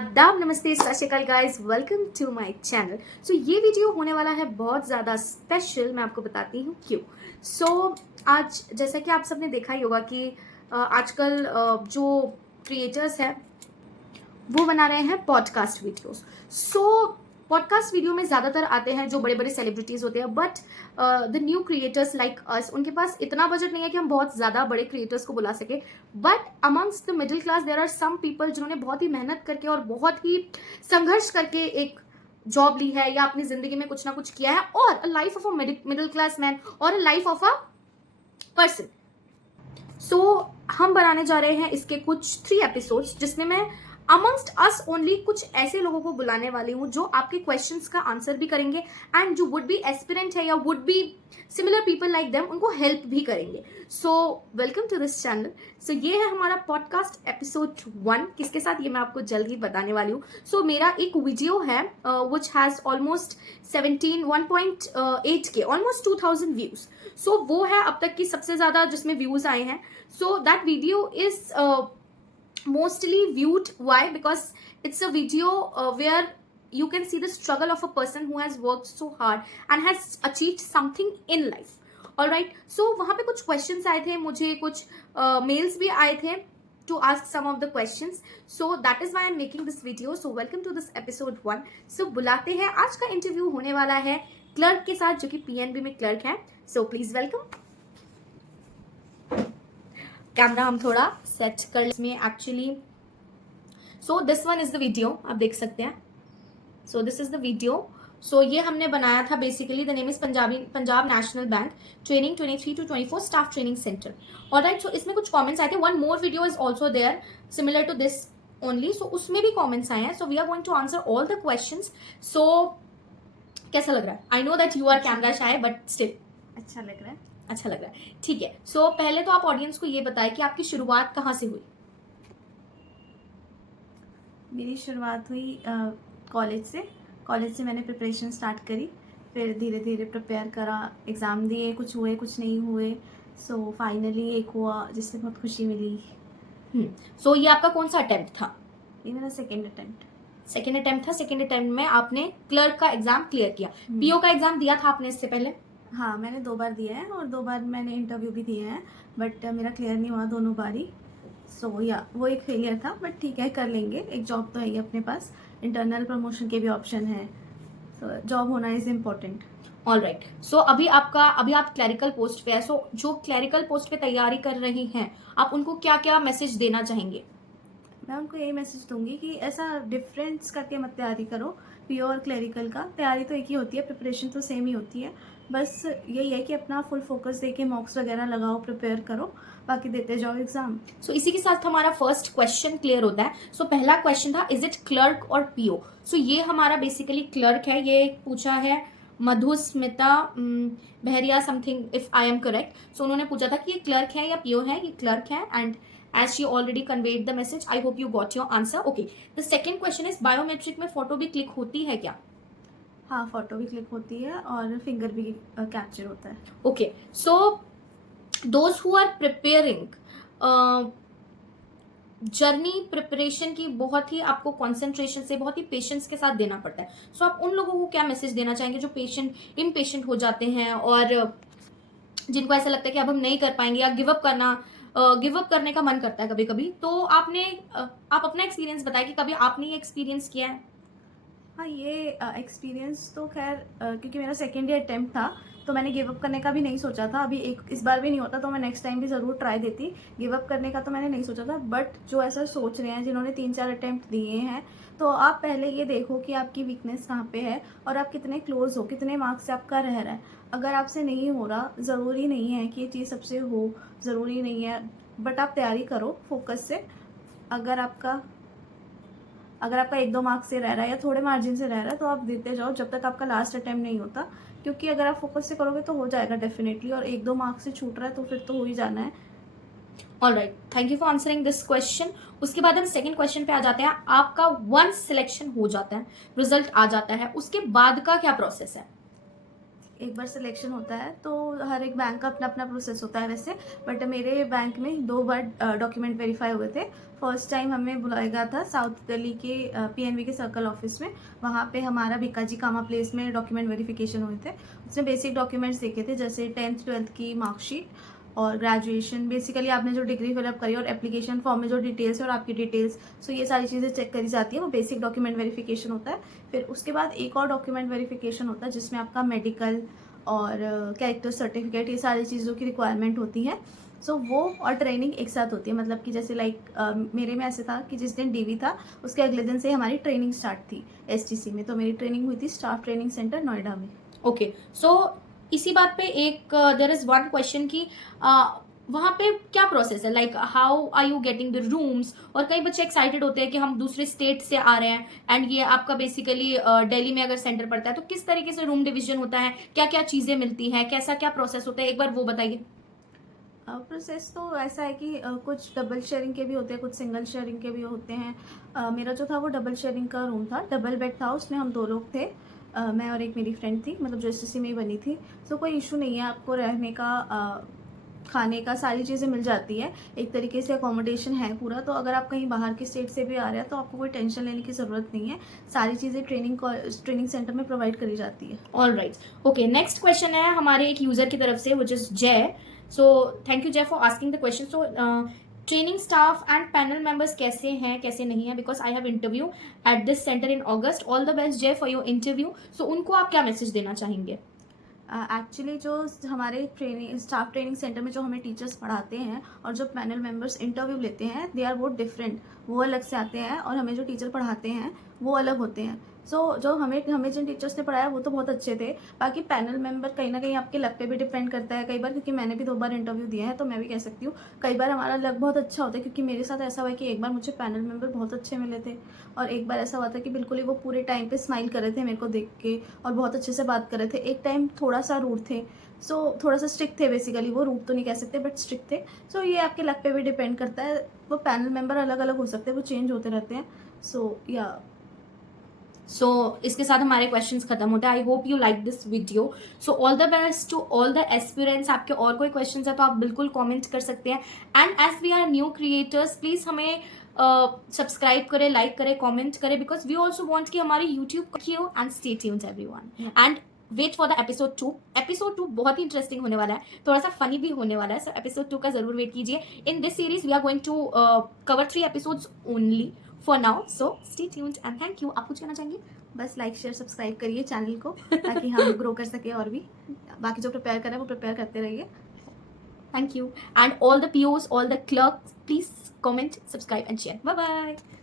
आदाब, नमस्ते, सत श्री अकाल guys, welcome to my channel. So ये वीडियो होने वाला है बहुत ज़्यादा स्पेशल। मैं आपको बताती हूँ क्यों। आज जैसा कि आप सबने देखा ही होगा कि आजकल जो क्रिएटर्स हैं वो बना रहे हैं पॉडकास्ट वीडियोस। पॉडकास्ट वीडियो में ज़्यादातर आते हैं जो बड़े बड़े सेलिब्रिटीज़ होते हैं, but the new creators like us, उनके पास इतना बजट नहीं है कि हम बहुत ज़्यादा बड़े क्रिएटर्स को बुला सके। But amongst the middle class there are some people जिन्होंने बहुत ही मेहनत करके और बहुत ही संघर्ष करके एक जॉब ली है या अपनी ज़िंदगी में कुछ ना कुछ किया है, और a life of a middle class man और a life of a person. हम बनाने जा रहे हैं इसके कुछ 3 एपिसोड्स, जिसमें मैं अमंगस्ट अस ओनली कुछ ऐसे लोगों को बुलाने वाली हूँ जो आपके क्वेश्चंस का आंसर भी करेंगे एंड जो वुड बी एस्पिरेंट है या would be similar people like them, उनको हेल्प भी करेंगे। Welcome to this channel. ये है हमारा पॉडकास्ट एपिसोड 1, किसके साथ ये मैं आपको जल्द ही बताने वाली हूँ। मेरा एक वीडियो है विच हैज ऑलमोस्ट 1.8 के ऑलमोस्ट 2000 व्यूज। वो है अब तक की सबसे ज्यादा जिसमें व्यूज आए हैं। That video is mostly viewed. Why? Because it's a video where you can see the struggle of a person who has worked so hard and has achieved something in life. Alright, वहाँ पे कुछ questions आए थे, मुझे कुछ mails भी आए थे to ask some of the questions. That is why I'm making this video. Welcome to this episode 1. बुलाते हैं, आज का इंटरव्यू होने वाला है क्लर्क के साथ जो कि PNB में क्लर्क है। Please welcome. कैमरा हम थोड़ा सेट कर इसमें actually. This one is the video, आप देख सकते हैं। This is the video. ये हमने बनाया था basically. The name is Punjab National Bank training 23 to 24 staff training centre. Alright, इसमें कुछ कमेंट्स आए थे। One more video is also there similar to this only. उसमें भी कमेंट्स आए हैं। We are going to answer all the questions. कैसा लग रहा है? I know that you are camera shy, but still अच्छा लग रहा है। अच्छा लग रहा है, ठीक है। पहले तो आप ऑडियंस को ये बताएं कि आपकी शुरुआत कहाँ से हुई। मेरी शुरुआत हुई कॉलेज से मैंने प्रिपरेशन स्टार्ट करी, फिर धीरे धीरे प्रिपेयर करा, एग्ज़ाम दिए, कुछ हुए कुछ नहीं हुए। फाइनली एक हुआ जिससे बहुत खुशी मिली। ये आपका कौन सा अटेम्प्ट था? ये मेरा सेकेंड अटेम्प्ट था। सेकेंड अटेम्प्ट में आपने क्लर्क का एग्जाम क्लियर किया। पीओ का एग्जाम दिया था आपने इससे पहले? हाँ, मैंने 2 बार दिया है और 2 बार मैंने इंटरव्यू भी दिए हैं, बट मेरा क्लियर नहीं हुआ दोनों बार ही। वो एक फेलियर था, बट ठीक है, कर लेंगे। एक जॉब तो है ही अपने पास, इंटरनल प्रमोशन के भी ऑप्शन है, जॉब होना इज इम्पोर्टेंट। ऑलराइट, अभी आप क्लरिकल पोस्ट पे है। जो क्लरिकल पोस्ट पे तैयारी कर रही हैं, आप उनको क्या क्या मैसेज देना चाहेंगे? मैं उनको यही मैसेज दूंगी कि ऐसा डिफरेंस करके मत तैयारी करो। पीओ और क्लरिकल का तैयारी तो एक ही होती है, प्रिपरेशन तो सेम ही होती है। बस यही है कि अपना फुल फोकस देके मॉक्स वगैरह लगाओ, प्रिपेयर करो, बाकी देते जाओ एग्जाम। इसी के साथ हमारा फर्स्ट क्वेश्चन क्लियर होता है। पहला क्वेश्चन था, इज इट क्लर्क और पीओ? ये हमारा बेसिकली क्लर्क है। ये पूछा है Madhusmita Baharia something, if I am correct. उन्होंने पूछा था कि ये क्लर्क है या पीओ है। ये क्लर्क है, and as she already conveyed the message, I hope you got your answer. Okay, the second question is, biometric में फोटो भी क्लिक होती है क्या? हाँ, फोटो भी क्लिक होती है और फिंगर भी कैप्चर होता है। Okay, so those who are preparing journey preparation की बहुत ही आपको कंसंट्रेशन से, बहुत ही पेशेंस के साथ देना पड़ता है। आप उन लोगों को क्या मैसेज देना चाहेंगे जो इम्पेशेंट हो जाते हैं और जिनको ऐसा लगता है कि अब हम नहीं कर पाएंगे या गिव अप करने का मन करता है कभी कभी? आप अपना एक्सपीरियंस बताएं कि कभी आपने ये एक्सपीरियंस किया है? हाँ, ये एक्सपीरियंस तो खैर क्योंकि मेरा सेकेंड ईयर अटेम्प्ट था, तो मैंने गिव अप करने का भी नहीं सोचा था। अभी इस बार भी नहीं होता तो मैं नेक्स्ट टाइम भी ज़रूर ट्राई देती। गिव अप करने का तो मैंने नहीं सोचा था, बट जो ऐसा सोच रहे हैं जिन्होंने 3-4 अटेम्प्ट दिए हैं, तो आप पहले ये देखो कि आपकी वीकनेस कहाँ पे है और आप कितने क्लोज हो, कितने मार्क्स से आपका रह रहा है। अगर आपसे नहीं हो रहा, ज़रूरी नहीं है कि ये चीज़ सबसे हो, ज़रूरी नहीं है, बट आप तैयारी करो फोकस से। अगर आपका 1-2 मार्क्स से रह रहा है या थोड़े मार्जिन से रह रहा है, तो आप देते जाओ जब तक आपका लास्ट अटेम्प्ट नहीं होता, क्योंकि अगर आप फोकस से करोगे तो हो जाएगा डेफिनेटली, और 1-2 मार्क्स से छूट रहा है तो फिर तो हो ही जाना है। Alright, thank you for answering this question. उसके बाद हम सेकंड क्वेश्चन पे आ जाते हैं। आपका वंस सिलेक्शन हो जाता है, रिजल्ट आ जाता है, उसके बाद का क्या प्रोसेस है? एक बार सिलेक्शन होता है तो हर एक बैंक का अपना अपना प्रोसेस होता है वैसे, बट मेरे बैंक में 2 बार डॉक्यूमेंट वेरीफाई हुए थे। फर्स्ट टाइम हमें बुलाया गया था साउथ दिल्ली के पीएनबी के सर्कल ऑफिस में। वहाँ पे हमारा भिकाजी कामा प्लेस में डॉक्यूमेंट वेरिफिकेशन हुए थे। उसमें बेसिक डॉक्यूमेंट्स देखे थे, जैसे 10th 12th की मार्कशीट और ग्रेजुएशन, बेसिकली आपने जो डिग्री फिलअप करी और एप्लीकेशन फॉर्म में जो डिटेल्स है और आपकी डिटेल्स, सो ये सारी चीज़ें चेक करी जाती है। वो बेसिक डॉक्यूमेंट वेरिफिकेशन होता है। फिर उसके बाद एक और डॉक्यूमेंट वेरिफिकेशन होता है जिसमें आपका मेडिकल और कैरेक्टर सर्टिफिकेट, ये सारी चीज़ों की रिक्वायरमेंट होती है। सो वो और ट्रेनिंग एक साथ होती है, मतलब कि जैसे मेरे में ऐसे था कि जिस दिन डीवी था उसके अगले दिन से हमारी ट्रेनिंग स्टार्ट थी एसटीसी में। तो मेरी ट्रेनिंग हुई थी स्टाफ ट्रेनिंग सेंटर नोएडा में। ओके, सो इसी बात पे एक देयर इज वन क्वेश्चन कि वहाँ पे क्या प्रोसेस है, like how are you getting the rooms. और कई बच्चे एक्साइटेड होते हैं कि हम दूसरे स्टेट से आ रहे हैं एंड ये आपका बेसिकली दिल्ली में अगर सेंटर पड़ता है तो किस तरीके से रूम डिवीजन होता है, क्या क्या चीज़ें मिलती हैं, कैसा क्या प्रोसेस होता है, एक बार वो बताइए। प्रोसेस तो ऐसा है कि कुछ डबल शेयरिंग के भी होते हैं, कुछ सिंगल शेयरिंग के भी होते हैं। मेरा जो था वो डबल शेयरिंग का रूम था, डबल बेड था, उसमें हम 2 लोग थे। मैं और एक मेरी फ्रेंड थी, मतलब जो एसटीसी में ही बनी थी। सो कोई इशू नहीं है, आपको रहने का खाने का सारी चीज़ें मिल जाती है। एक तरीके से अकोमोडेशन है पूरा। तो अगर आप कहीं बाहर के स्टेट से भी आ रहे हैं तो आपको कोई टेंशन लेने की ज़रूरत नहीं है। सारी चीज़ें ट्रेनिंग सेंटर में प्रोवाइड करी जाती है। All right, okay, next question है हमारे एक यूजर की तरफ से विच इज जय। सो थैंक यू जय for asking the question. So training staff and panel members कैसे हैं कैसे नहीं है, because I have interview at this centre in August. All the best जय फॉर योर इंटरव्यू। सो उनको आप क्या मैसेज देना चाहेंगे? एक्चुअली जो हमारे स्टाफ ट्रेनिंग सेंटर में जो हमें टीचर्स पढ़ाते हैं और जो पैनल मेंबर्स इंटरव्यू लेते हैं, दे आर बहुत डिफरेंट। वो अलग से आते हैं और हमें जो टीचर पढ़ाते हैं वो अलग होते हैं। सो जो हमें जिन टीचर्स ने पढ़ाया वो तो बहुत अच्छे थे। बाकी पैनल मेंबर कहीं ना कहीं आपके लक पे भी डिपेंड करता है कई बार, क्योंकि मैंने भी 2 बार इंटरव्यू दिया है तो मैं भी कह सकती हूँ कई बार हमारा लक बहुत अच्छा होता है। क्योंकि मेरे साथ ऐसा हुआ कि एक बार मुझे पैनल मेंबर बहुत अच्छे मिले थे और एक बार ऐसा हुआ था कि बिल्कुल ही वो पूरे टाइम पे स्माइल कर रहे थे मेरे को देख के और बहुत अच्छे से बात कर रहे थे। एक टाइम थोड़ा सा रूड थे, सो थोड़ा सा स्ट्रिक्ट थे। बेसिकली वो रूड तो नहीं कह सकते बट स्ट्रिक्ट थे। सो ये आपके लक पे भी डिपेंड करता है। वो पैनल मेंबर अलग अलग हो सकते हैं, वो चेंज होते रहते हैं। सो इसके साथ हमारे क्वेश्चंस खत्म होते हैं। I hope you like this video. So all the best to all the aspirants. आपके और कोई क्वेश्चंस है तो आप बिल्कुल कमेंट कर सकते हैं। And as we are new creators, please हमें सब्सक्राइब करें, लाइक करें, कमेंट करें, बिकॉज वी ऑल्सो वॉन्ट कि हमारे YouTube you and stay tuned everyone. And wait for the episode 2। Episode 2 बहुत ही इंटरेस्टिंग होने वाला है, थोड़ा सा फनी भी होने वाला है। सो एपिसोड 2 का जरूर वेट कीजिए। In this series we are going to cover 3 episodes only for now. So stay tuned and thank you. आप कुछ कहना चाहेंगे? बस लाइक शेयर सब्सक्राइब करिए चैनल को ताकि हम ग्रो कर सके और भी बाकी जो प्रिपेयर करें वो प्रिपेयर करते रहिए। Thank you. And all the POs, all the clerks, please comment, subscribe and share. Bye bye.